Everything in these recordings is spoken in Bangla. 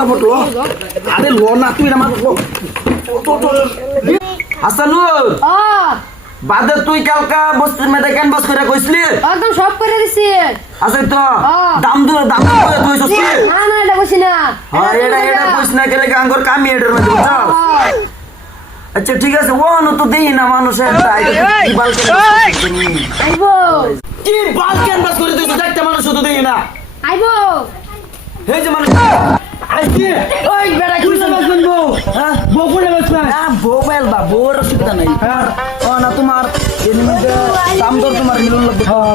আরে লো না তুই আমার হাসানুর বাদে তুই কালকা বস্তির মেয়েদের কেন বস করে কইছলি একদম সব করে দিছি আছে তো দাম করে তুই সস্তি না না এটা কইছি না হ্যাঁ এটা কইছ না গেলে আঙ্গুর কামি এটার মধ্যে বুঝছো আচ্ছা ঠিক আছে ও না তো দেই না মানুষের তাই কি বালকেন আইবো কি বালকেন বাস করে তুই একটা মানুষ তো দেই না আইবো এই যে মানুষ আইছি ওই বেটা কি বলবো হ্যাঁ বকুলে বসবা না মোবাইল বা বোর অসুবিধা নাই হ্যাঁ ও না তোমার এর মধ্যে দাম দর তোমার মিলন লাগবে হ্যাঁ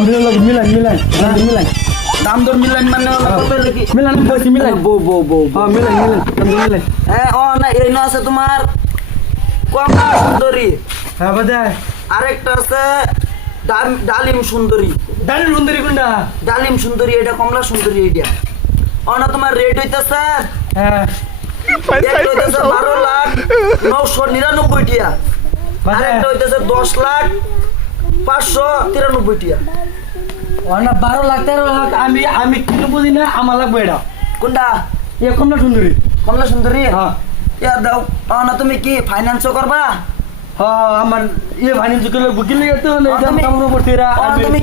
মিলন দাম দর মিলান মানে কত লাগি মিলান বসি মিলান বো হ্যাঁ মিলান দাম দর মিলান হ্যাঁ ও না এই না আছে তোমার কমলা সুন্দরী হ্যাঁ বাজার আরেকটা আছে ডালিম সুন্দরী কোনটা ডালিম সুন্দরী এটা কমলা সুন্দরী এটা ও না তোমার রেট হইতাছে হ্যাঁ 12,999 টিয়া আরেকটা হইতাছে 10,593 টিয়া ওনা 12 লাখ 13 লাখ আমি কিছু বুঝি না আমার লাগবে এটা কোনটা এ কমলা সুন্দরী কমলা সুন্দরী হ্যাঁ ইয়া দাও ও না তুমি কি ফাইন্যান্সও করবা হ্যাঁ আমার ফাইনান্স করে বুকিং লাগতে হলে এটা কামড় পড়তেরা তুমি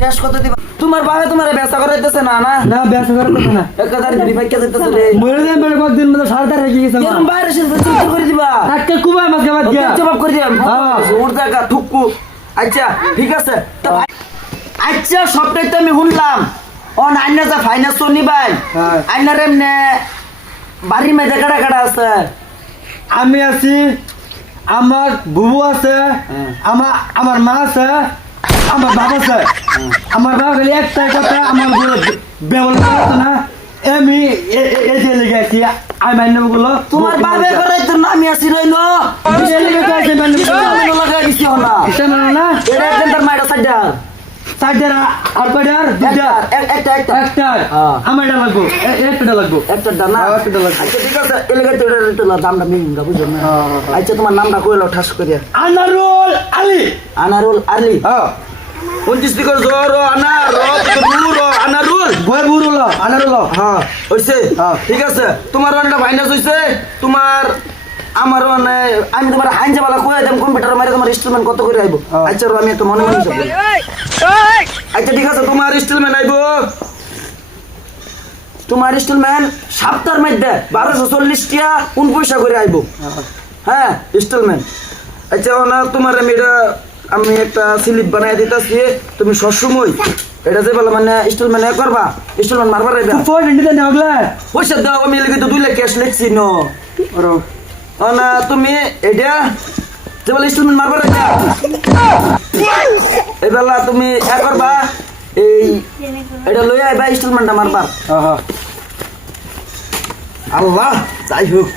ক্যাশ কত দিবা তোমার বাবা তোমারে ব্যবসা করাইতেছে না না না ব্যবসা করার কথা না 1000 ভেরিফাই কে দিতেছে রে মরে দেন বেড়ে কয়েকদিন মধ্যে সারদার হয়ে গেছে এরকম বাইরে এসে চুরি করে দিবা একটা কুবা আমাকে বাদ দিয়া জবাব করে দিবা হ্যাঁ ওর জায়গা ঠুকু আচ্ছা ঠিক আছে তো আচ্ছা সবটাই তো আমি শুনলাম অন আইনা যা ফাইনান্স নিবাই আইনার এমনে বাড়ির মেয়ে কাটা আছে আমি আছি আমার বুবু আছে আমার মা আছে আমার বাবা আছে আমার বাবা খালি একটাই কথা আমার ব্যবহার করতো না আমি এই যে লেগে আছি আমি মান্য গুলো তোমার বাবে করাই তো আমি আছি রইলো লাগাই দিছি হলা না এটা একদম মাইটা সাইডার সাইডারা আর কয়টার দুইটা একটা আমার এটা লাগবো একটা লাগবো একটা না একটা লাগবো আচ্ছা ঠিক আছে এলাকায় তো এটা দামটা মিঙ্গা বুঝছো না আচ্ছা তোমার নামটা কইলো ঠাস করিয়া আনারুল আলী হ্যাঁ 29 দিকে জোর আনারুল হ্যাঁ হইছে ঠিক আছে তোমার একটা ফাইনান্স হইছে তোমার আমার মানে আমি তোমার আইনজা বালা কই দেব কম্পিউটার মারে তোমার ইনস্টলমেন্ট কত করে আইবো আচ্ছা আমি একটা মনে মনে যাবো আচ্ছা ঠিক আছে তোমার ইনস্টলমেন্ট আইবো তোমার ইনস্টলমেন্ট সপ্তাহের মধ্যে 1240 টাকা 49 পয়সা করে আইবো হ্যাঁ ইনস্টলমেন্ট আচ্ছা না তোমার আমি একটা স্লিপ বানাই দিতেছি তুমি সবসময় এটা যে বলে মানে ইনস্টলমেন্ট করবা ইনস্টলমেন্ট মারবার আইবা পয়সা দাও আমি লিখে তো 2 লাখ ক্যাশ লিখছি নো না তুমি এটা যে বলে ইনস্টলমেন্ট মারবার আইবা এবেলা তুমি করবা এই এটা লই আইবা ইনস্টলমেন্টটা মারবার আল্লাহ যাই হোক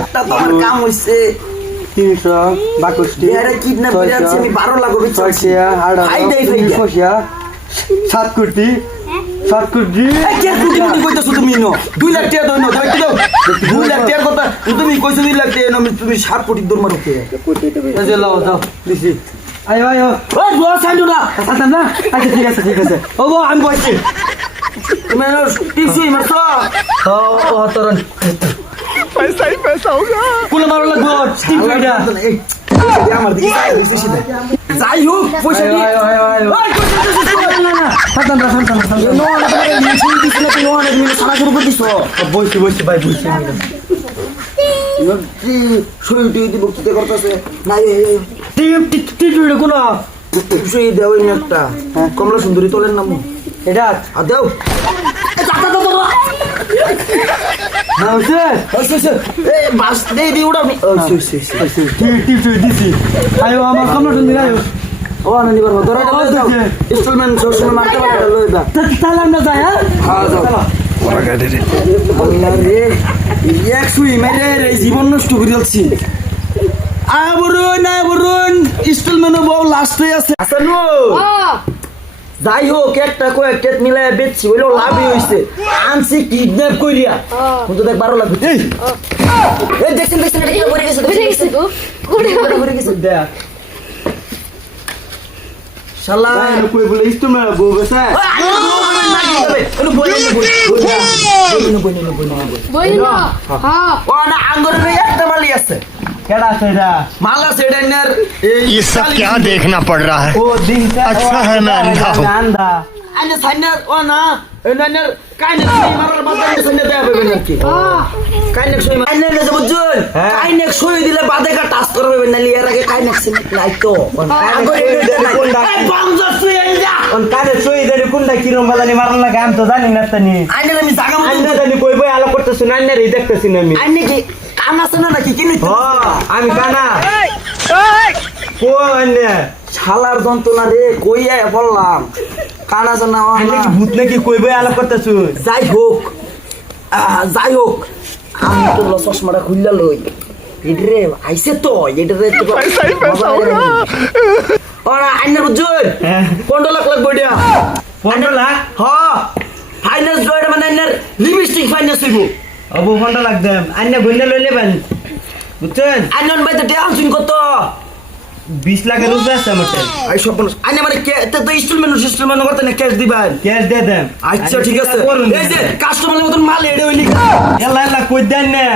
এটা তোমার কাম হইছে 362 এরা কিডন্যাপ করে যাচ্ছে আমি 12 লাখ রুপি চাইছি আই দেই ভাইয়া 7 কোটি 7 কোটি কে কোটি কইতাছ তুমি নো 2 লাখ টাকা দইনো কইতে দাও 2 লাখ টাকার কথা তুমি কইছো 2 লাখ টাকা আমি তুমি 7 কোটি দর মারো কে এই লাও দাও দিছি আয় ওই গোয়া সাইডু না আচ্ছা না আচ্ছা ঠিক আছে ও গো আমি বলছি তুমি টিপসই মারছো ও তরন পয়সা হোগা কোন মারো লাগবো স্টিম কইরা আমার দিকে যাই হোক পয়সা দি বসে ভাই বসে কমলা সুন্দরী তোলের নাম এটা দেও আমার কমলা সুন্দরী ও আনন্দ পারবো ধরো ইনস্টলমেন্ট সবসময় মারতে পারবে লইবা তাহলে আমরা যাই হ্যাঁ জীবন নষ্ট করে যাচ্ছি বরুণ ইনস্টলমেন্ট বউ লাস্টে আছে যাই হোক একটা কয়েকটা মিলাই বেচছি বলে লাভই হয়েছে আনছি কিডন্যাপ করিয়া কিন্তু দেখ 12 লাখ দেখছেন দেখ শালা কই বলে ইনস্টলমেন্ট বউ গেছে বই না হ্যাঁ একটা মালি আছে কেডা আছে এটা মাল আছে এটা এনার ये सब क्या देखना पड़ रहा है ও দিনটা अच्छा है मैं अंधा हूँ। আন্দা আইনে সাইনার ও না এনার কাইনে সই মারার বাদে সাইনে দেয়া হবে নাকি কাইনে সই আইনে না বুঝুন হ্যাঁ। কাইনে সই দিলে বাদে কা টাচ করবে না এর আগে কাইনে সই লাইতো আগে এটা নাই এই বন্ধ সই যা কোন কাজে সই দেরি কোনটা কিরম বাজানি মারন লাগে আমি তো জানি না তানি আইনে আমি জায়গা আন্না জানি কই বই আলো করতেছ না আন্না রে দেখতেছি না আমি আইনে কি কান আছে না নাকি কিনি ও আমি কানা কো আন্না শালার যন্ত্রণা রে কই আয় বললাম কান আছে না আন্না কি ভূত নাকি কই বই আলো করতেছ যাই হোক আমি তো চশমাটা খুললা লই এডরে আইছে তো এডরে তো ওরা আইনা বুঝুন 15 লাখ লাগবে এটা 15 লাখ হ্যাঁ ফাইনান্স জয়টা মানে আইনার লিপস্টিক ফাইনান্স হইব অবু 15 লাখ দেম আন্না গইনা লইলে বান বুঝছেন আইনন ভাই তো টেনশন কত 20 লাখের উপরে আছে আমার আই সব আইনা মানে কে তো ইনস্টলমেন্ট করতে না ক্যাশ দিবেন ক্যাশ দে দেম আচ্ছা ঠিক আছে এই যে কাস্টমারের মতন মাল এড়ে হইলি এলা এলা কই দেন না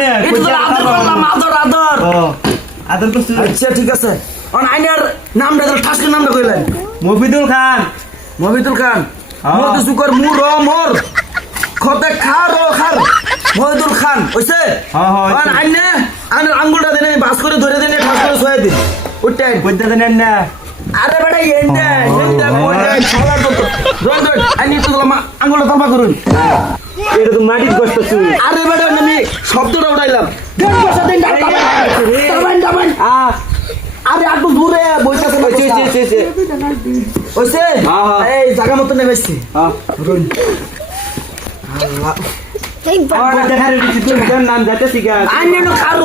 না এটা তো আদর করলাম আদর ও আদর করছিস আচ্ছা ঠিক আছে অন আইনার নামটা তো ঠাসকে নামটা কইলেন মফিদুল খান মহিদুল খান হ্যাঁ। মোর তো সুকর মু র মোর খতে খার মহিদুল খান হইছে হ্যাঁ, হ্যাঁ, অন আইনে আইনার আঙ্গুলটা দেনে বাস করে ধরে দেনে ঠাস করে ছয় দিন উঠেন কই দেন না আরে বেটা এন্ডে কোন শালা তো রন রন আইনি তো আঙ্গুলটা তলবা করুন এটা তো মাটির কষ্ট তুই আরে বেটা আমি শব্দটা উড়াইলাম দেন বসা দেন দাবান আরে একটু দূরে বইতাছে হইছে হ্যাঁ, হ্যাঁ। এই জায়গা মতো নেমেছি হ্যাঁ রুন আর দেখারে দিছি তুই দেন নাম যাতে শিখা আইনে নো কারণ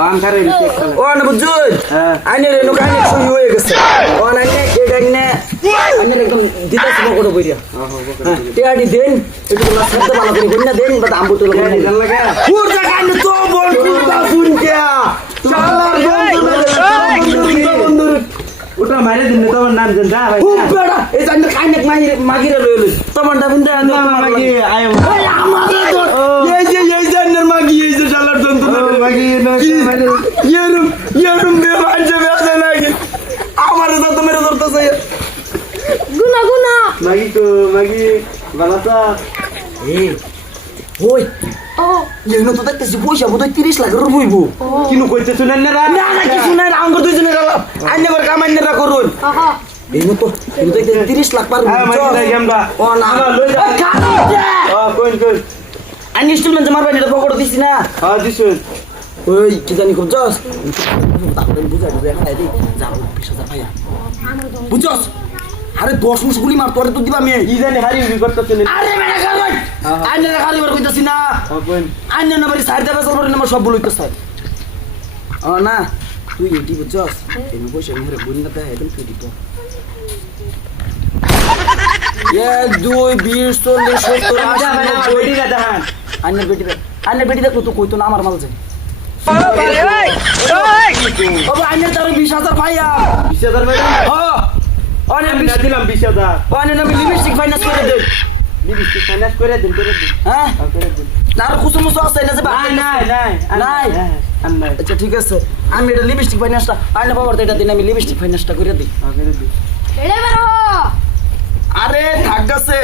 আম করে দিছি ও না বুঝুন হ্যাঁ। আইনে রে নো কাইনে শুই হয়ে গেছে ও না এটা নে আইনে একদম দিতাছি বড় বইরা হ্যাঁ টিআডি দেন একটু না শব্দ ভালো করে কইনা দেন বাট আমবো তো লাগে দেন লাগে পুর জায়গা আইনে তো বন্ধু না শুন কে চালার বন্ধু ওটা মারে দিন তোমার নাম জান যা ভাই খুব বেড়া এই জানি কাইনে মাগিরে লইল তোমার দাবিন দে না মাগি আয় ওই আমারে তো এই জান্নার মাগি এই যে শালার জন্তু মাগি না মারে ইয়ারুম দে বাজে বেদা লাগে আমারে তো তুমি ধরতেছে গুনা মাগি তো মাগি বালাতা এই ওই ও ইনো তো দেখতেছি পয়সা বোধহয় 30 লাখ রুপইব কিনু কইতে শুনেন না না না কিছু নাই আঙ্গ দুইজনে গেল আইনবার কামাইনেরা করুন আহা ইনো তো 30 লাখ পার হ্যাঁ মাগি লাগে আমরা ও না লই যা কোন আইন ইনস্টলমেন্ট জমা পাই এটা পকড় দিছি না হ্যাঁ দিছুন ওই কি জানি কোন জস তাহলে বুঝাই দিবে এখন এদি যাও 20000 ভাইয়া বুঝছস আরে 10 মুস গুলি মার তোরে তো দিবা আমি ই জানি হারি উড়ি করতেছেন আরে বেটা কারণ আইনে খালি বার কইতাছি না কোন আইনে না বাড়ি সাইড দেবে সরবরে নাম সব বলইতেছ ও না তুই এটি বুঝছস এনে পয়সা মেরে বুঝনা তা একদম তুই দিত 1 2 20 40 70 80 বইটি না দেখান আইনের বেটি দেখো তো কইতো না আমার মাল যাই ও আইনের তার 20000 ভাইয়া 20000 ভাই ও অনেক আমি না দিলাম 20000 অনেক আমি লিপস্টিক ফাইনান্স করে দেই লিপস্টিক ফাইনান্স করে দিন হ্যাঁ করে দিন তার কুসুমুস আছে না যে নাই নাই। নাই আচ্ছা ঠিক আছে আমি এটা লিপস্টিক ফাইনান্সটা আইনে বাবার এটা দিন আমি লিপস্টিক ফাইনান্সটা করে দিই করে দিন এলে বেরো আরে থাক গেছে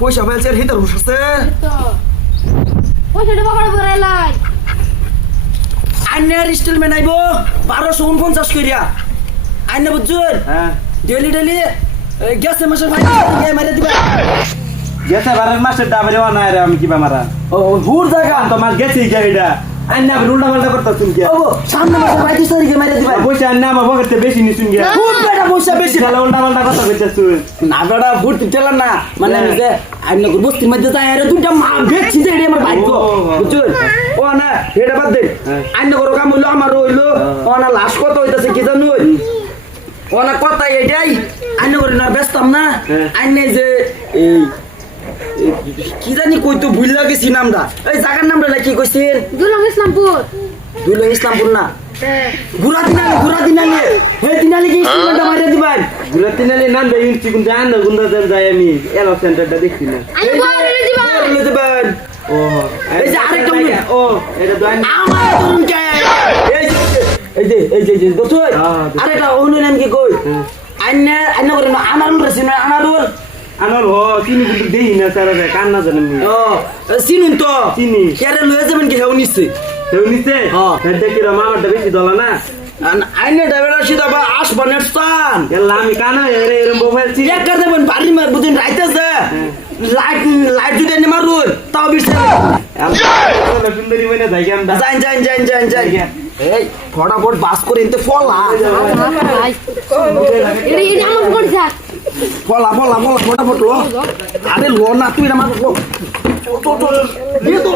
পয়সা ফেলছে হিতার হুশ আছে তো পয়সাটা বকড় করে লাই আইনের ইনস্টলমেন্ট আইব 1249 করিয়া আইনে বুঝুন হ্যাঁ ডেলি গ্যাসে মাসের ফাইনান্স মারে দিবা গেছে বারের মাসের দাবরে না রে আমি কিবা মারা ও হুর জায়গা তোমার গেছে গাড়িটা আন্না উল্টা পাল্টা করতেছুন কি ও সামনে মাসের 35 তারিখে মারে দিবা পয়সা আন্না আমার পকেটে বেশি নিছুন গিয়া খুব বেটা পয়সা বেশি শালা উল্টা পাল্টা কথা কইছাছুন না বেটা ভোট দিতেলা না মানে আমি যে আইনে বস্তির মধ্যে যাই আরে দুইটা মা বেচছি যে এটি আমার ভাগ্য বুঝুন ও না এটা বাদ দে আইনে করো কাম হইলো আমার হইলো ও না লাস্ট কত হইতাছে কি জানো ও না কথা এটাই আইনে করে না ব্যস্তাম না আইনে যে এই কি জানি কই তো ভুল লাগেছি নামটা এই জায়গার নামটা না কি কইছেন দুলং ইসলামপুর দুইলো ইসলামপুর না ঘুরা দিনালি হে দিনালি কি ইনস্ট্রুমেন্টটা মারিয়ে দিবেন গুলাতি নালে নাম দেই ইঞ্চি কোন জান না কোন দাদা যাই আমি এলো সেন্টারটা দেখছি না আমি ঘরে দিবা বলে দিবেন ও এই যে আরেকটা ও এটা তো আমার তরুণ কে এই যে দোস্ত আরেকটা ওনের নাম কি কই আন্না করে আনারুল রসিন আনারুল আনার হ চিনি কিন্তু দেই না স্যার কান্না জানেন ও চিনুন তো চিনি কেরে লয়ে যাবেন কি হেউ নিচ্ছে কেউ নিছে হ্যাঁ। হেডে কি মামারটা বেশি দলা না আইনে ড্রাইভার সিধা বা আসবানের স্থান এলা আমি কানা এরম মোবাইল ছিল এক কার দেবেন বাড়ি মার বুঝেন রাইতেছে লাইট যদি এনে মারুন তাও বিরছে সুন্দরী মানে যাই আমরা যাই এই ফটাফট বাস করে এনতে ফলা এটা আমার করছে ফলা ফটাফট লো আরে লো না তুই আমার লো তো দিয়ে তো